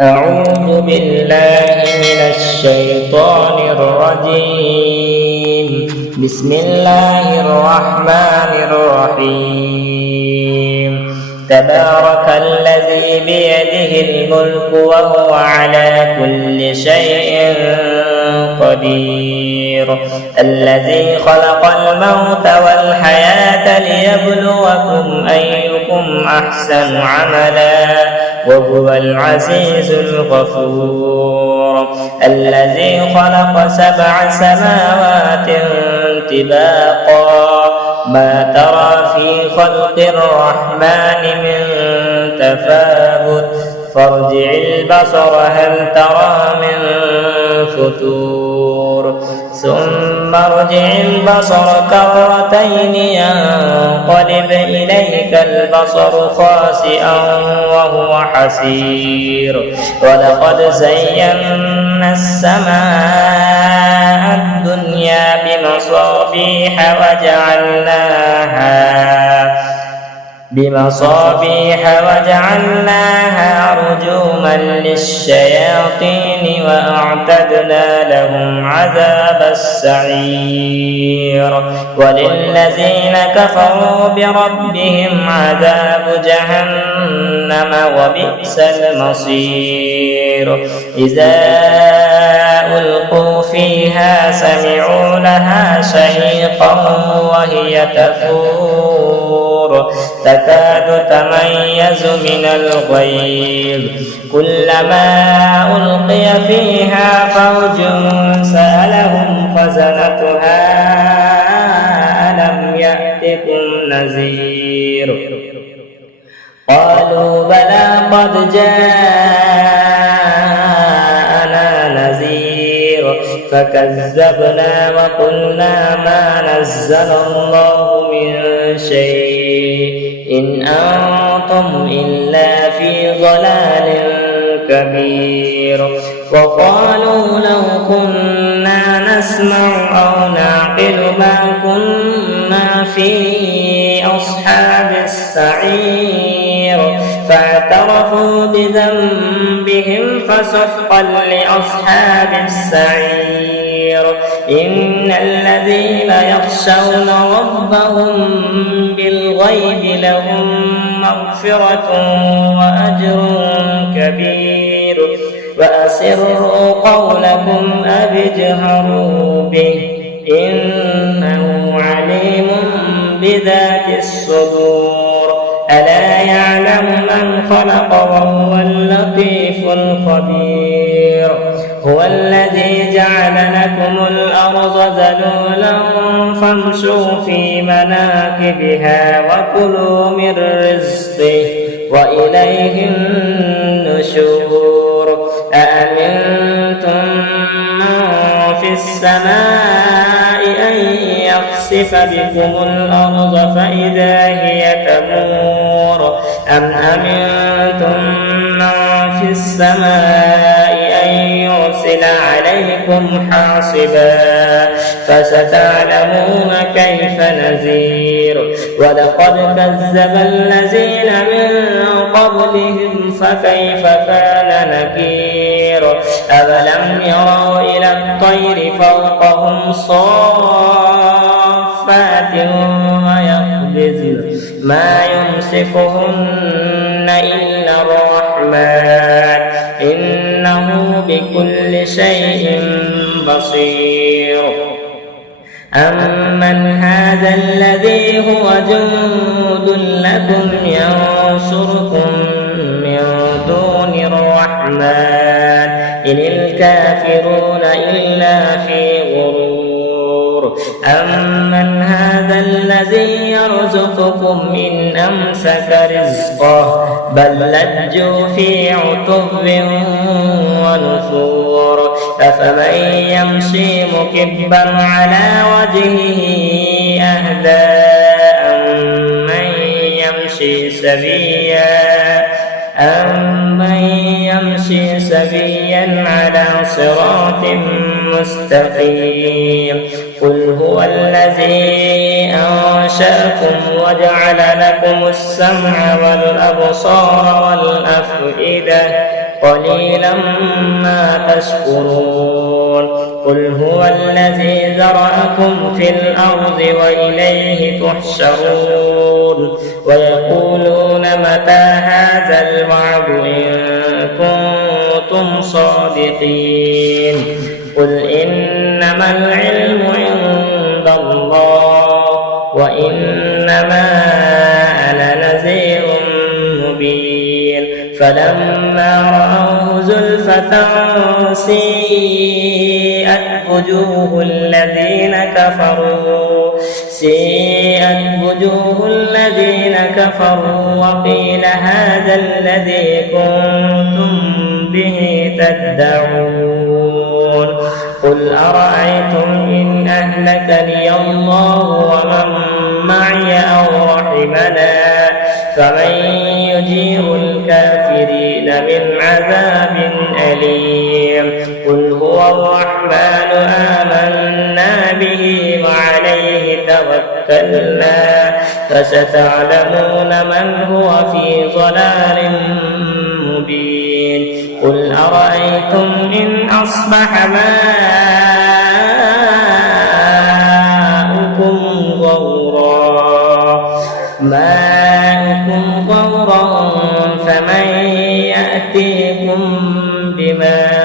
أعوذ بالله من الشيطان الرجيم. بسم الله الرحمن الرحيم. تبارك الذي بيده الملك وهو على كل شيء قدير. الذي خلق الموت والحياة ليبلوكم أيكم أحسن عملا وهو العزيز الغفور. الذي خلق 7 سماوات طباقا ما ترى في خلق الرحمن من تفاوت فارجع البصر هل ترى من فتور ثم ارجع البصر كرتين ينقلب إليك البصر خاسئا وهو حسير. ولقد زينا السماء الدنيا بمصابيح وجعلناها رجوما للشياطين وأعتدنا لهم عذاب السعير. وللذين كفروا بربهم عذاب جهنم وبئس المصير. إذا ألقوا فيها سمعوا لها شهيقا وهي تفور تكاد تميز من الغيظ. كلما ألقي فيها فوج سألهم خزنتها ألم يأتكم نذير قالوا بلى قد جاءنا نذير فكذبنا وقلنا ما نزل الله من شيء إن أنتم إلا في ضلال كبير. وقالوا لو كنا نسمع أو نعقل ما كنا في أصحاب السعير فاعترفوا بذنبهم فسحقا لأصحاب السعير. إن الذين يخشون ربهم بالغيب لهم مغفرة وأجر كبير. وأسروا قولكم أو اجهروا به إنه عليم بذات الصدور. ألا يعلم من خلق وهو اللطيف الخبير. هو الذي جعل لكم الأرض ذلولا فامشوا في مناكبها وكلوا من رزقه وإليه النشور. أأمنتم من في السماء أن يخسف بكم الأرض فإذا هي تمور أم أمنتم من في السماء أن يرسل عليكم حاصبا فستعلمون كيف نذير. ولقد كذب الذين من قبلهم فكيف كان نكير. أولم يروا إلى الطير فوقهم صافات ويقبضن ما يمسكهن إلا الرحمن إنه بكل شيء بصير. أمن هذا الذي هو جند لكم ينصركم من دون الرحمن إن الكافرون إلا في غرور. أمن هذا الذي يرزقكم إن أمسك رزقه بل لجوا في عتب ونفور. أفمن يمشي مكبا على وجهه أهدى أمن يمشي سويا على صراط مستقيم. قل هو الذي أنشأكم وجعل لكم السمع والأبصار والأفئدة قليلا ما تشكرون قل هو الذي ذرأكم في الأرض وإليه تحشرون ويقولون متى هذا الوعد إن كنتم صادقين قل إنما العلم عند الله وإنما أنا نذير مبين فلما رأوه زلفة سيئت وجوه الذين كفروا وقيل هذا الذي كنتم به تدعون قل أرأيتم إن أهلكني الله ومن معي أو رحمنا فمن يجير الكافرين من عذاب أليم قل هو الرحمن آمنا به وعليه توكلنا فستعلمون من هو في ضلال مبين قل أرأيتم إن أصبح ماؤكم غورا فمن يأتيكم بماء